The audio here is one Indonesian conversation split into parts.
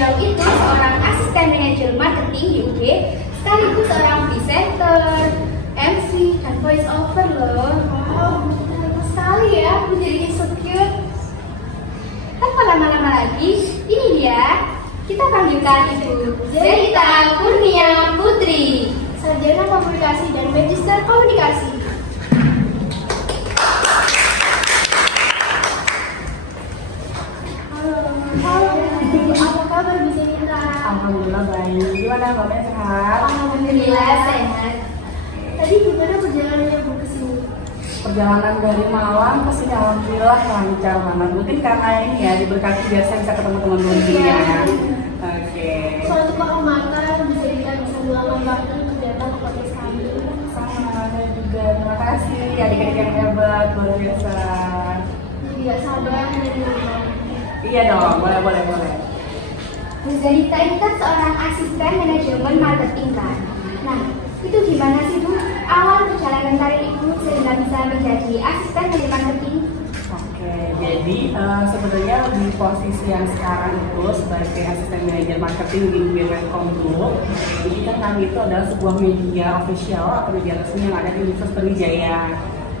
beliau itu seorang asisten manajer marketing di UB, sekaligus seorang presenter, MC, dan voice over loh. Wow, cantik sekali ya, aku jadi insecure. Tanpa lama-lama lagi, ini dia, kita panggilkan Ibu Zelita Kurnia Putri, Sarjana Komunikasi dan Magister Komunikasi. Halo, apa kabar Bu Zelita? Alhamdulillah baik. Gimana Mbaknya sehat? Alhamdulillah sehat. Tadi gimana perjalanannya Bu ke sini? Perjalanan dari Malang ke sini alhamdulillah lancar banget. Mungkin karena ini ya diberkati biasa bisa ketemu teman-teman sini ya. Oke. Suatu kehormatan Bu Zelita bisa meluangkan waktu untuk datang ke podcast kami. Sama ada juga. Terima kasih adik-adik yang hebat, luar biasa. Jadi gak sabar dan nonton. Iya dong, boleh. Bu Zelita ini kan seorang asisten manajemen marketing kan. Nah, itu gimana sih Bu awal perjalanan karir Ibu sehingga bisa menjadi asisten manajemen marketing? Oke, jadi sebenarnya di posisi yang sekarang itu sebagai asisten manajer marketing di UB.com Group, jadi kan kami itu adalah sebuah media official atau media resmi yang ada di Universitas Sriwijaya.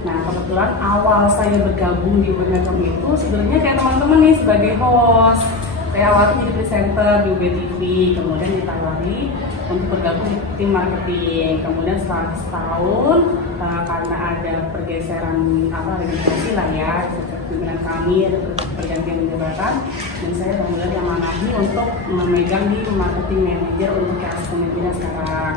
Nah, kebetulan awal saya bergabung di UB.com itu sebenarnya kayak teman-teman nih sebagai host. Saya awalnya jadi presenter di UB TV, kemudian ditawari untuk bergabung di tim marketing. Kemudian setelah setahun karena ada pergeseran organisasi lah ya, pimpinan kami ada pergantian jabatan, dan saya kemudian diamanahi untuk memegang di marketing manager untuk asisten manajer sekarang.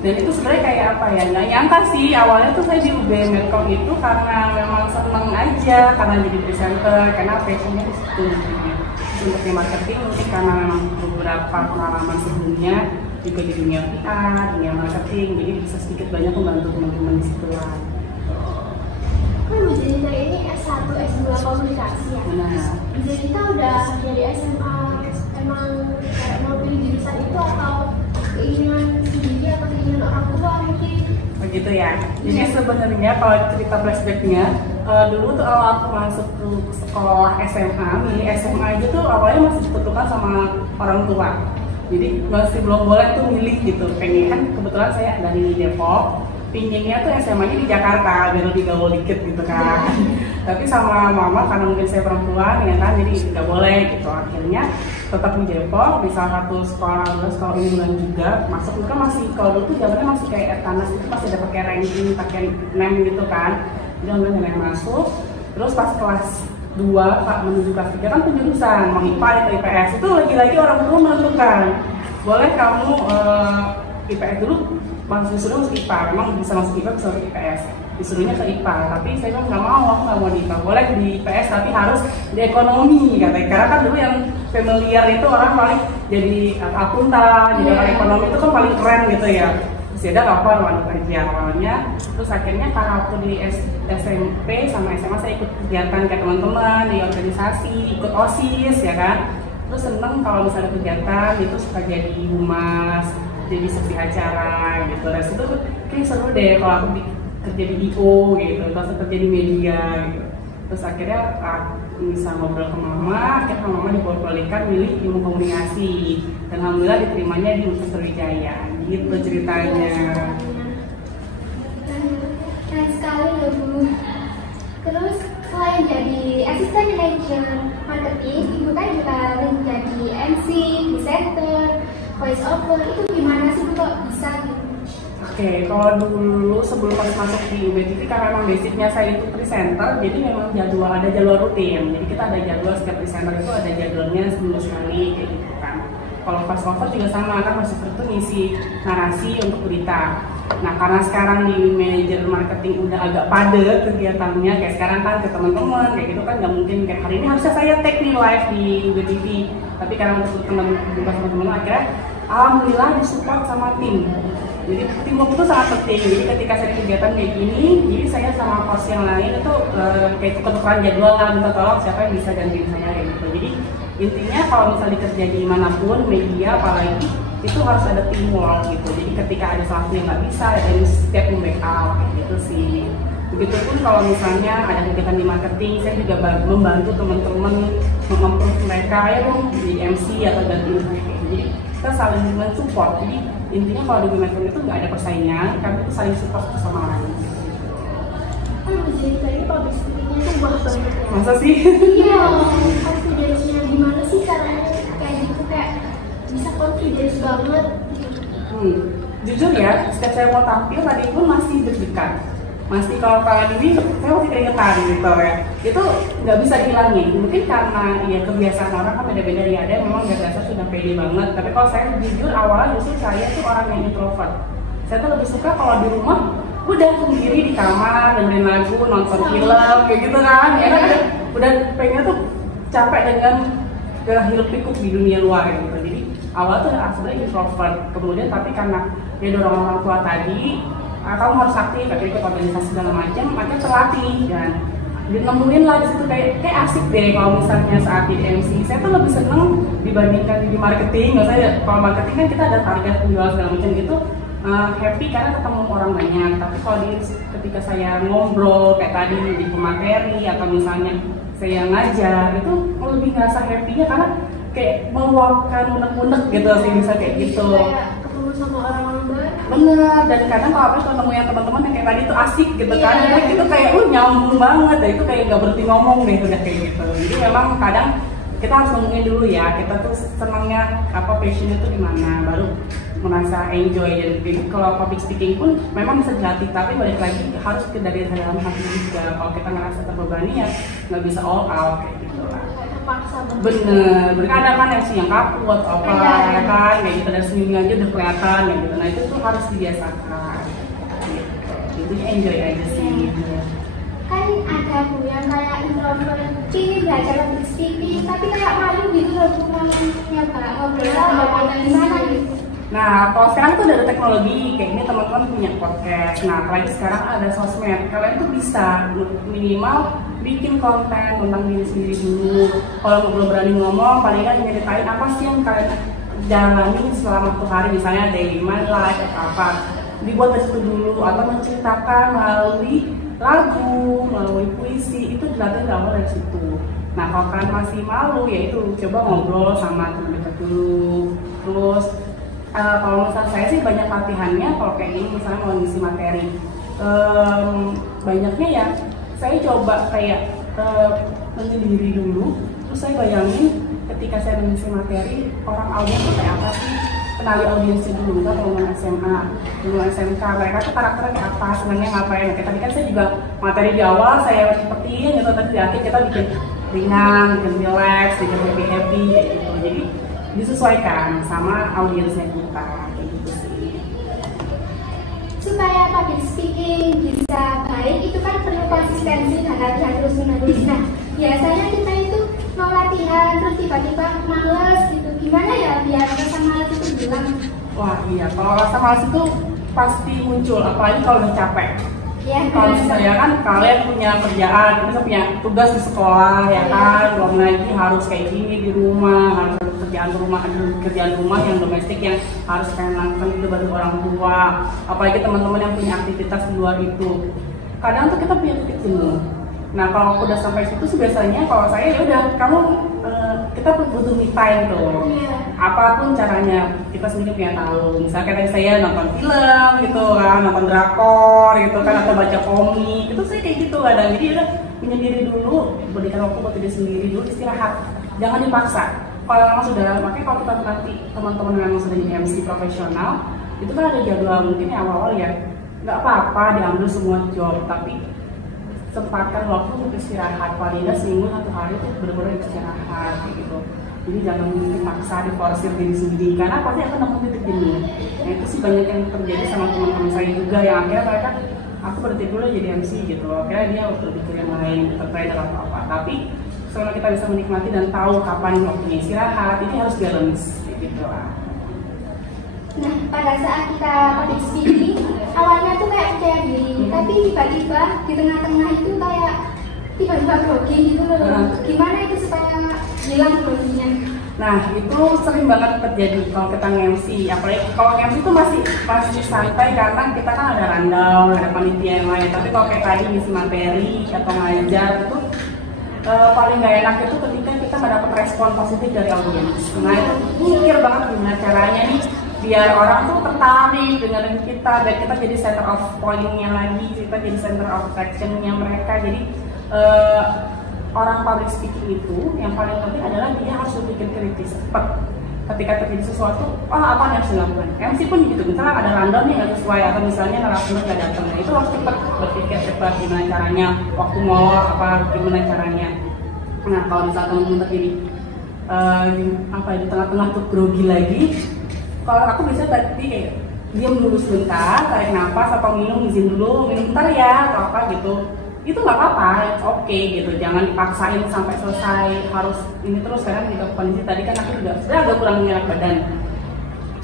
Dan itu sebenarnya kayak apa ya, nggak nyangka sih awalnya tuh saya di UB.com itu karena memang seneng aja, karena jadi presenter, karena passionnya di situ. Untuk di marketing mungkin karena memang beberapa pengalaman sebelumnya juga di dunia PR, dunia marketing, jadi bisa sedikit banyak membantu teman-teman di situ lah. Kan Bu Zelita ini S1, S2 komunikasi ya? Nah, Bu Zelita udah dari SMA emang kayak mau pilih jurusan itu atau keinginan sendiri atau keinginan orang tua mungkin? begitu ya. Jadi sebenarnya kalau cerita flashbacknya, dulu tuh awal aku masuk ke sekolah SMA, milih SMA aja tuh awalnya masih ditentukan sama orang tua. Jadi masih belum boleh tuh milih gitu. Pengen kan kebetulan saya dari Depok, pinginnya tuh SMA-nya di Jakarta biar lebih gaul dikit gitu kan. Tapi sama mama karena mungkin saya perempuan ya kan, jadi nggak boleh gitu. Akhirnya tetap di Depok di salah satu sekolah unggulan juga. Masuk itu kan masih kalau dulu tuh zamannya masih kayak Etanas itu masih ada pakai ranking, pakai name gitu kan. Jadi alhamdulillah yang masuk. Terus pas kelas 2 menuju kelas 3 kan penjurusan mau IPA atau IPS, itu lagi-lagi orang tua menentukan boleh kamu IPS dulu, disuruh masuk IPA, memang bisa masuk IPA bisa masuk IPS, disuruhnya ke IPA, tapi saya bilang nggak mau, aku nggak mau di IPA, boleh di IPS tapi harus di ekonomi katanya, karena kan dulu yang familiar itu orang paling jadi akuntan, jadi orang ekonomi itu kan paling keren gitu ya. Terus ya apa manut aja awalnya. Terus akhirnya karena waktu di SMP sama SMA saya ikut kegiatan kayak teman-teman di organisasi, ikut OSIS ya kan. Terus seneng kalau misalnya kegiatan itu suka jadi humas, jadi seksi acara gitu. Dan itu kayak seru deh kalau aku kerja di IO gitu, terus kerja di media gitu. Terus akhirnya bisa ngobrol ke mama, akhirnya mama dibolehkan milih ilmu komunikasi, dan alhamdulillah diterimanya di Universitas Sriwijaya. Gitu ceritanya. Keren sekali loh Bu. Terus selain jadi asisten manajer marketing, Ibu kan juga menjadi MC, presenter, voice over. Itu gimana sih Bu kok bisa gitu? Oke, kalau dulu sebelum pas masuk di UB TV karena memang basicnya saya itu presenter, jadi memang ada jadwal rutin. Jadi kita ada jadwal, setiap presenter itu ada jadwalnya seminggu sekali kayak gitu kan. Kalau pas cover juga sama kan, masih itu ngisi narasi untuk berita. Nah karena sekarang di manajer marketing udah agak padat kegiatannya, kayak sekarang kan ke teman-teman kayak gitu kan, nggak mungkin kayak hari ini harusnya saya take nih live di UB TV. Tapi karena untuk teman-teman akhirnya alhamdulillah disupport sama tim. Jadi teamwork itu sangat penting. Jadi ketika saya di kegiatan kayak gini, jadi saya sama host yang lain itu kayak tukar-tukaran jadwal lah, minta tolong siapa yang bisa gantiin saya gitu. Jadi intinya kalau misalnya kerja di manapun, media apalagi, itu harus ada teamwork gitu. Jadi ketika ada sesuatu yang nggak bisa, ada yang setiap membackup gitu sih. Begitupun kalau misalnya ada kegiatan di marketing, saya juga membantu teman-teman mengimprove mereka ya dong di MC atau ganti mereka. Jadi kita saling mensupport. Jadi intinya kalau di marketing itu nggak ada persaingan, kami itu saling support satu sama lain. Jadi kayaknya public speaking-nya tuh wah banget ya. Masa sih? Iya, confidence-nya gimana sih caranya kayak gitu, kayak bisa confidence banget. Jujur ya, setiap saya mau tampil tadi pun masih deg-degan. Masih kalau ini saya masih keringetan gitu ya. Itu nggak bisa dihilangin. Mungkin karena ya kebiasaan orang kan beda-beda ya. Ada yang memang nggak biasa sudah pede banget. Tapi kalau saya jujur awalnya justru saya tuh orang yang introvert. Saya tuh lebih suka kalau di rumah udah sendiri di kamar dengerin lagu, nonton film kayak gitu kan. Ya kan udah pengen tuh capek dengan hiruk pikuk di dunia luar gitu. Jadi awal tuh sebenarnya introvert. Kemudian tapi karena dia dorong orang tua tadi, kamu harus aktif, ikut organisasi segala macam terlatih dan nemuin lah di situ kayak asik deh kalau misalnya saat di MC. Saya tuh lebih seneng dibandingkan di marketing. Misalnya kalau marketing kan kita ada target penjual segala macam gitu, happy karena ketemu orang banyak. Tapi kalau ketika saya ngobrol kayak tadi di pemateri atau misalnya saya ngajar itu lebih ngerasa happy-nya karena kayak meluapkan unek-unek gitu sih, bisa kayak gitu. Ketemu sama orang-orang baru. Bener, dan kadang kalau aku ketemu yang teman-teman yang kayak tadi tuh asik gitu kan, itu kayak nyambung banget, ya itu kayak nggak berhenti ngomong deh udah kayak gitu. Jadi memang kadang kita harus nemuin dulu ya, kita tuh senangnya apa, passionnya tuh di mana, baru merasa enjoy. Jadi kalau public speaking pun memang bisa dilatih, tapi balik lagi harus dari dalam hati juga. Kalau kita ngerasa terbebani ya nggak bisa all out kayak gitu lah. Bener, berkadang kan yang kaku atau apa ya kan, kayak gitu, dari senyumnya aja udah kelihatan kayak gitu. Nah itu tuh harus dibiasakan gitu. Itu enjoy aja sih gitu. Kan ada Bu yang kayak introvert, ini belajar public speaking tapi kayak malu gitu loh, ngomongnya ngobrol sama gimana gitu. Nah, kalau sekarang tuh ada teknologi, kayak ini teman-teman punya podcast. Nah, apalagi sekarang ada sosmed, kalian tuh bisa minimal bikin konten tentang diri sendiri dulu. Kalau belum berani ngomong, palingan nyeritain apa sih yang kalian jalani selama satu hari, misalnya daily my life atau apa. Dibuat dari situ dulu, atau menceritakan melalui lagu, melalui puisi, itu dilatih awal dari situ. Nah, kalau kalian masih malu, ya itu coba ngobrol sama teman dekat dulu. Terus kalau misalnya saya sih banyak latihannya, kalau kayak ini misalnya mau ngisi materi, banyaknya ya saya coba kayak menyendiri dulu, terus saya bayangin ketika saya mengisi materi, orang audiens itu kayak apa sih, kenali audiensnya dulu. Misalnya kalau mau SMA, dulu SMK, mereka tuh karakternya kayak apa, senangnya ngapain. Kayak tadi kan saya juga materi di awal saya sepertiin gitu, tapi di akhir kita bikin ringan, bikin relax, bikin happy kayak gitu. Jadi disesuaikan sama audiensnya kita kayak gitu sih. Supaya public speaking bisa baik itu kan perlu konsistensi dan latihan terus menerus. Nah, biasanya kita itu mau latihan terus tiba-tiba males gitu. Gimana ya biar rasa males itu hilang? Wah iya, kalau rasa males itu pasti muncul, apalagi kalau udah capek. Ya, kalau misalnya kan kalian punya kerjaan, kita punya tugas di sekolah ya kan, belum lagi harus kayak gini di rumah, harus kerjaan rumah yang domestik yang harus kalian lakukan itu bantu orang tua, apalagi teman-teman yang punya aktivitas di luar itu. Kadang tuh kita punya titik jenuh. Nah kalau udah sampai situ sih biasanya kalau saya ya udah kamu kita butuh me time tuh. Apapun caranya kita sendiri punya tahu. Misalnya kayak saya nonton film gitu kan, nonton drakor gitu kan, atau baca komik. Itu saya kayak gitu kadang. Jadi udah menyendiri dulu, berikan waktu buat diri sendiri dulu, istirahat. Jangan dipaksa. Kalau memang sudah, makanya kalau kita nanti teman-teman yang sudah jadi MC profesional, itu kan ada jadwal mungkin ya awal-awal ya. Nggak apa-apa diambil semua job, tapi sempatkan waktu untuk istirahat. Paling nggak seminggu satu hari itu benar-benar istirahat kayak gitu. Jadi jangan dipaksa, diforsir diri sendiri karena pasti akan nemu titik jenuh. Nah itu sih banyak yang terjadi sama teman-teman saya juga yang akhirnya mereka aku berhenti dulu jadi MC gitu. Akhirnya dia lebih ke yang lain, terkait dengan apa-apa. Tapi selama kita bisa menikmati dan tahu kapan waktunya istirahat, ini harus balance gitu lah. Nah, pada saat kita public speaking, awalnya tuh kayak percaya diri, tapi tiba-tiba di tengah-tengah itu kayak tiba-tiba grogi gitu loh. Gimana itu supaya hilang groginya? Nah itu sering banget terjadi kalau kita nge-MC, apalagi kalau nge-MC itu masih santai karena kita kan ada rundown, ada panitia yang lain. Tapi kalau kayak tadi ngisi materi atau ngajar itu paling gak enak itu ketika kita mendapat respon positif dari audiens. Nah itu mikir banget gimana caranya nih biar orang tuh tertarik dengerin kita, dan kita jadi center of point-nya lagi, kita jadi center of attraction-nya mereka. Jadi orang public speaking itu yang paling penting adalah dia harus berpikir kritis cepat ketika terjadi sesuatu. Apa yang harus dilakukan? MC pun gitu, misalnya ada rundown yang nggak sesuai atau misalnya narasumber nggak datang, itu harus cepat berpikir cepat gimana caranya, waktu molor apa gimana caranya. Nah kalau misalnya teman-teman terjadi di tengah-tengah tuh grogi lagi, kalau aku bisa tadi kayak diam dulu sebentar, tarik nafas atau minum, izin dulu minum bentar ya atau apa gitu. Itu nggak apa-apa, oke gitu, jangan dipaksain sampai selesai harus ini terus. Karena di kondisi tadi kan aku juga sebenarnya agak kurang mengerak badan,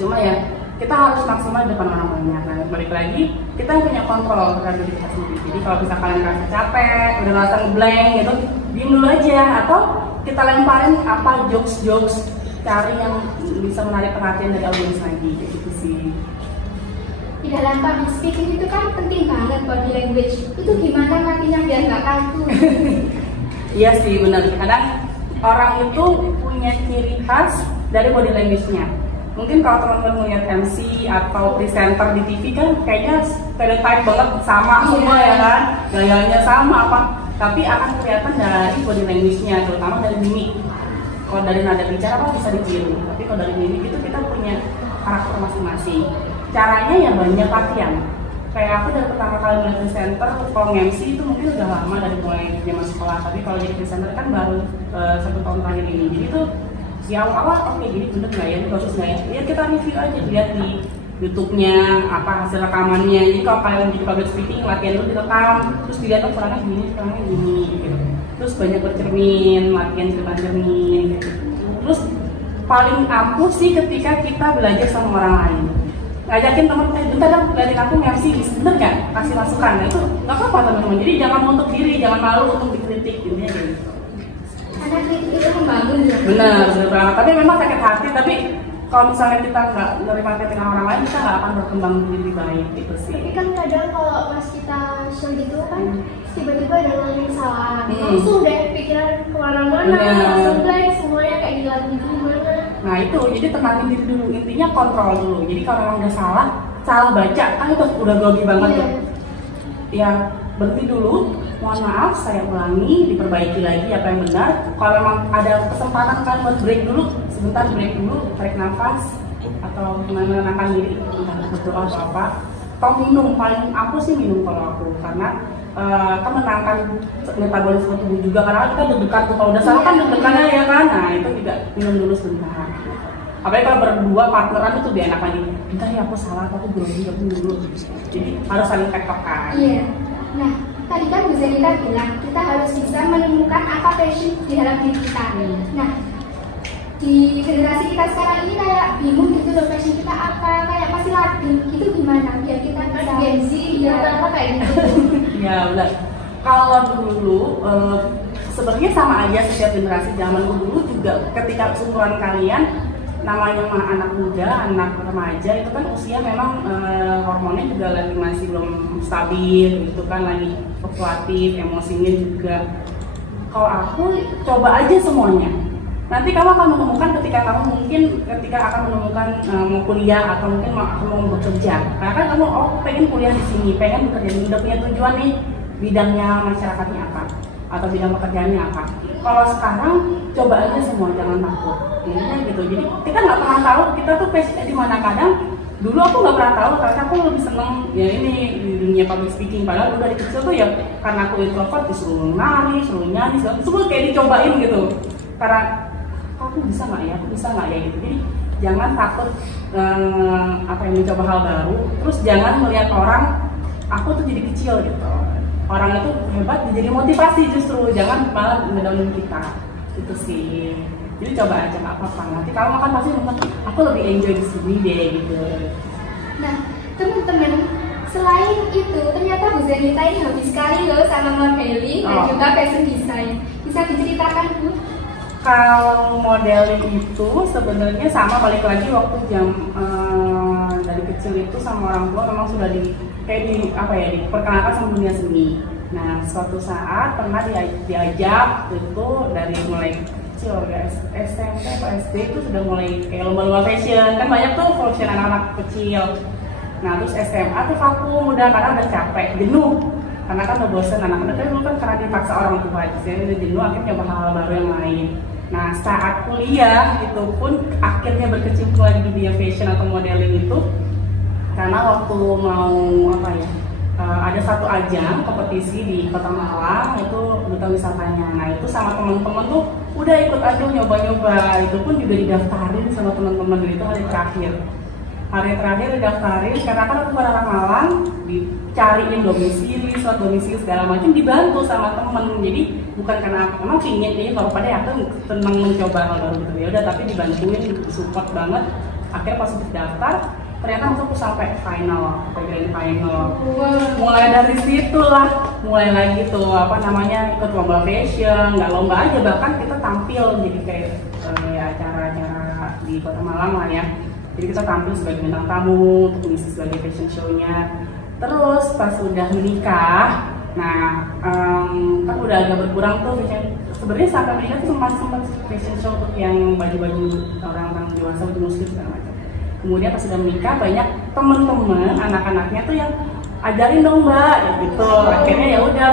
cuma ya kita harus maksimal di depan orang banyak. Nah balik lagi kita yang punya kontrol terhadap diri kita sendiri. Jadi kalau bisa kalian ngerasa capek, udah ngerasa ngeblank gitu, diem dulu aja, atau kita lemparin apa jokes cari yang bisa menarik perhatian dari audiens lagi, gitu sih. Di dalam public speaking itu kan penting banget body language. Itu gimana nantinya biar nggak kaku? Iya sih benar. Kadang orang itu punya ciri khas dari body language-nya. Mungkin kalau teman-teman melihat MC atau presenter di TV kan kayaknya stereotype banget sama semua ya kan, gayanya sama apa. Tapi akan kelihatan dari body language-nya, terutama dari mimik. Kalau dari nada bicara kan bisa ditiru, tapi kalau dari mimik itu kita punya karakter masing-masing. Caranya ya banyak latihan. Kayak aku dari pertama kali mulai presenter, kalau MC itu mungkin udah lama dari mulai zaman sekolah. Tapi kalau jadi presenter kan baru 1 tahun terakhir ini. Jadi itu di awal oke, jadi bener nggak ya, ini bagus nggak ya? Ya kita review aja, lihat di YouTube-nya apa hasil rekamannya. Jadi kalau kalian jadi public speaking, latihan dulu direkam, terus dilihat ukurannya gini, gitu. Terus banyak bercermin, latihan cerita cermin, gitu. Terus paling ampuh sih ketika kita belajar sama orang lain. Ngajakin temen, bentar dong, dari aku nge-MC, bener nggak? Kasih masukan, nah itu nggak apa-apa teman-teman. Jadi jangan menutup diri, jangan malu untuk dikritik, intinya gitu. Karena kritik itu membangun ya. Bener banget. Tapi memang sakit hati, tapi kalau misalnya kita nggak menerima kritikan orang lain, kita nggak akan berkembang lebih baik, gitu sih. Tapi kan kadang kalau pas kita show gitu kan, tiba-tiba ada orang yang salah, langsung deh pikiran kemana-mana, langsung blank semuanya kayak dilatih gimana. Nah itu, jadi tenangin diri dulu, intinya kontrol dulu. Jadi kalau orang udah salah baca, kan itu udah grogi banget tuh. Ya berhenti dulu, mohon maaf, saya ulangi, diperbaiki lagi apa yang benar. Kalau memang ada kesempatan kan buat break dulu, sebentar break dulu, tarik nafas atau menenangkan diri, entah berdoa atau apa. Atau minum, paling aku sih minum kalau aku, karena kan menenangkan metabolisme tubuh juga, karena kita deg-degan tuh, kalau udah salah kan deg-degannya ya kan. Nah itu juga minum dulu sebentar. Apalagi kalau berdua partneran itu lebih enak lagi. Bentar ya aku salah, aku grogi, aku dulu. Jadi harus saling tektokan. Iya. Nah tadi kan Bu Zenita bilang kita harus bisa menemukan apa passion di dalam diri kita. Nah di generasi kita sekarang ini kayak bingung gitu loh, passion kita apa, kayak masih labil. Itu gimana biar kita bisa Gen Z apa kayak gitu. Ya benar. Kalau dulu sebenarnya sama aja setiap generasi. Zaman dulu juga ketika seumuran kalian, namanya anak muda, anak remaja itu kan usia memang hormonnya juga lagi masih belum stabil gitu kan, lagi fluktuatif, emosinya juga. Kalau aku coba aja semuanya. Nanti kamu akan menemukan ketika akan menemukan mau kuliah atau mungkin mau bekerja. Karena kan kamu pengen kuliah di sini, pengen bekerja, udah punya tujuan nih bidangnya masyarakatnya apa atau bidang pekerjaannya apa. Kalau sekarang coba aja semua, jangan takut. Intinya gitu. Jadi kita nggak pernah tahu kita tuh passionnya di mana. Kadang dulu aku nggak pernah tahu karena aku lebih seneng ya ini di dunia public speaking. Padahal udah dari kecil tuh ya karena aku introvert disuruh nari, suruh nyanyi, semua kayak dicobain gitu. Karena aku bisa nggak ya gitu. Jadi jangan takut mencoba hal baru. Terus jangan melihat orang aku tuh jadi kecil gitu. Orang itu hebat, jadi motivasi justru, jangan malah ngedownin kita. Itu sih. Jadi coba aja nggak apa-apa. Nanti kamu akan pasti nonton, aku lebih enjoy di sini deh gitu. Nah teman-teman, selain itu ternyata Bu Zenita ini hobi sekali loh sama modeling dan juga fashion design. Bisa diceritakan Bu? Kalau modeling itu sebenarnya sama, balik lagi waktu dari kecil itu sama orang tua memang sudah diperkenalkan sama dunia seni. Nah, suatu saat pernah diajak itu dari mulai kecil, SMP atau SD itu sudah mulai kayak lomba-lomba fashion, kan banyak tuh fashion anak-anak kecil. Nah, terus SMA tuh vakum udah karena udah capek, jenuh, karena kan udah bosan anak-anak dulu kan karena dipaksa orang tua, jadi udah jenuh, akhirnya coba hal baru yang lain. Nah, saat kuliah itu pun akhirnya berkecimpung lagi di dunia fashion atau modeling itu karena waktu mau ada satu ajang kompetisi di Kota Malang, itu duta wisatanya. Nah, itu sama teman-teman tuh udah ikut aja nyoba-nyoba, itu pun juga didaftarin sama teman-teman. Itu hari terakhir didaftarin karena kan aku orang Malang, dicariin domisili, surat domisili segala macam, dibantu sama temen. Jadi bukan karena aku emang kayaknya kalau pada aku senang mencoba hal baru gitu ya udah, tapi dibantuin, support banget. Akhirnya pas daftar ternyata masuk sampai final, grand final. Mulai dari situ lah, mulai lagi tuh ikut lomba fashion, nggak lomba aja, bahkan kita tampil jadi kayak acara-acara di Kota Malang lah ya. Jadi kita tampil sebagai bintang tamu untuk mengisi sebagai fashion show-nya. Terus pas udah menikah, nah kan udah agak berkurang tuh fashion. Sebenarnya sampai menikah tuh sempat fashion show untuk yang baju-baju orang-orang dewasa, baju muslim segala macam. Kemudian pas sudah menikah, banyak temen-temen anak-anaknya tuh yang ajarin dong mbak, gitu. Akhirnya ya udah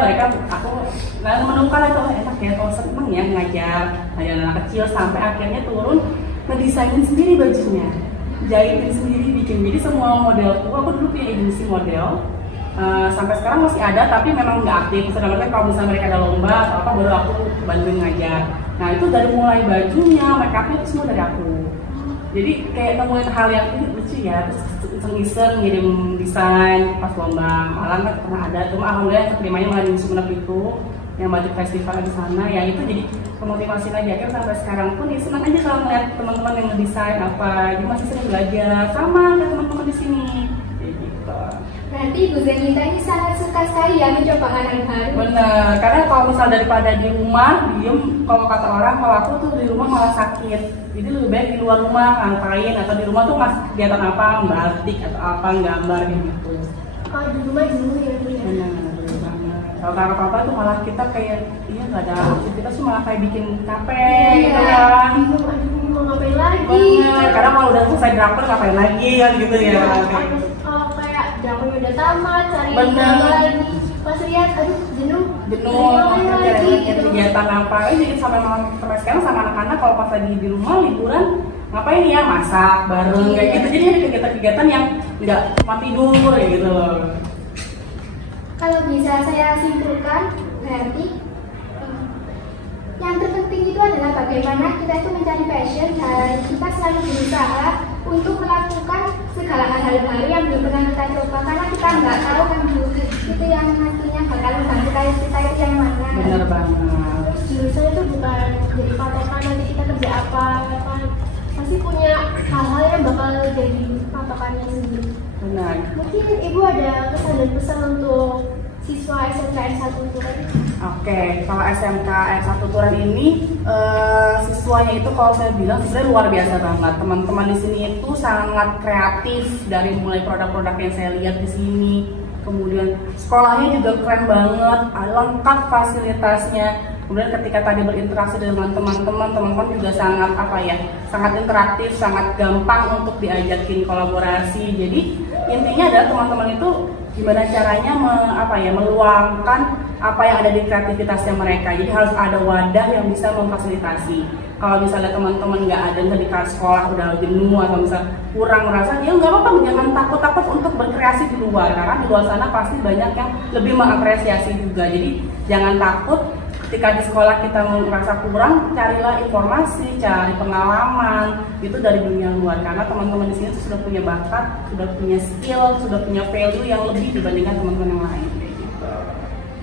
aku menemukan itu enak ya, kalau seneng ya ngajar anak kecil, sampai akhirnya turun ngedesainin sendiri bajunya, jahitin sendiri, bikin. Jadi semua modelku, aku dulu punya agensi model, sampai sekarang masih ada tapi memang nggak aktif. Sedangkan kalau misalnya mereka ada lomba atau apa baru aku bantuin ngajar. Nah, itu dari mulai bajunya, make upnya itu semua dari aku. Jadi kayak nemuin hal yang lucu ya, terus iseng-iseng ngirim desain pas lomba Malang kan pernah ada, cuma alhamdulillah keterimanya malah di Sumenep itu yang batik festival di sana, ya itu jadi pemotivasi lagi. Akhirnya sampai sekarang pun ya senang aja kalau melihat teman-teman yang ngedesain apa, jadi masih sering belajar sama kayak teman-teman di sini. Gitu. Berarti Ibu Zenita ini sangat suka sekali ya mencoba hal yang baru. Bener, karena kalau misal daripada di rumah diem, kalau kata orang, kalau aku tuh di rumah malah sakit. Jadi lebih baik di luar rumah ngapain, atau di rumah tuh masih kegiatan apa, batik atau apa, gambar gitu. Kalau di rumah jenuh ya Bu ya. Bener banget. Kalau apa-apa tuh malah kita kayak nggak ada aktivitas tuh malah kayak bikin capek gitu kan. Bingung, aduh mau ngapain lagi? Bener, karena kalau udah selesai drakor ngapain lagi kan gitu ya. Kayak drakornya udah tamat, cari Bener. lagi. Pas lihat, aduh jenuh lagi kegiatan apa, jadi sampai sekarang sama anak-anak kalau pas lagi di rumah liburan ngapain ya, masak bareng kayak gitu. Jadi ada kegiatan-kegiatan yang nggak cuma tidur ya gitu loh. Kalau bisa saya simpulkan, berarti yang terpenting itu adalah bagaimana kita itu mencari passion dan kita selalu berusaha untuk melakukan segala hal-hal baru yang belum pernah kita coba, karena kita nggak tahu kan Bu, itu yang nantinya bakal membantu kita itu yang mana. Bener banget. Terus jurusan itu bukan jadi patokan nanti kita kerja apa, kan pasti punya hal-hal yang bakal jadi patokannya sendiri. Benar. Mungkin Ibu ada kesan dan pesan untuk siswa SMK S1 Turan? Oke, kalau SMK S1 Turan ini siswanya itu kalau saya bilang sebenarnya luar biasa banget. Teman-teman di sini itu sangat kreatif, dari mulai produk-produk yang saya lihat di sini. Kemudian sekolahnya juga keren banget, lengkap fasilitasnya. Kemudian ketika tadi berinteraksi dengan teman-teman juga sangat sangat interaktif, sangat gampang untuk diajakin kolaborasi. Jadi intinya adalah teman-teman itu gimana caranya meluangkan apa yang ada di kreativitasnya mereka. Jadi harus ada wadah yang bisa memfasilitasi. Kalau misalnya teman-teman nggak ada, misalnya di sekolah udah jenuh atau misalnya kurang merasa, ya nggak apa-apa, jangan takut-takut untuk berkreasi di luar, karena di luar sana pasti banyak yang lebih mengapresiasi juga. Jadi jangan takut. Ketika di sekolah kita merasa kurang, carilah informasi, cari pengalaman itu dari dunia luar, karena teman-teman di sini tuh sudah punya bakat, sudah punya skill, sudah punya value yang lebih dibandingkan teman-teman yang lain.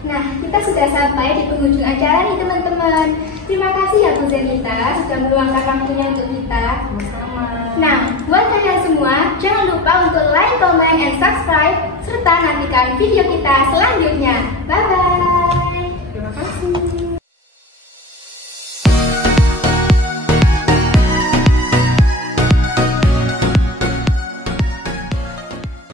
Nah, kita sudah sampai di penghujung acara nih teman-teman. Terima kasih ya Bu Zenita sudah meluangkan waktunya untuk kita. Sama-sama. Nah, buat kalian semua, jangan lupa untuk like, comment, and subscribe, serta nantikan video kita selanjutnya. Bye-bye.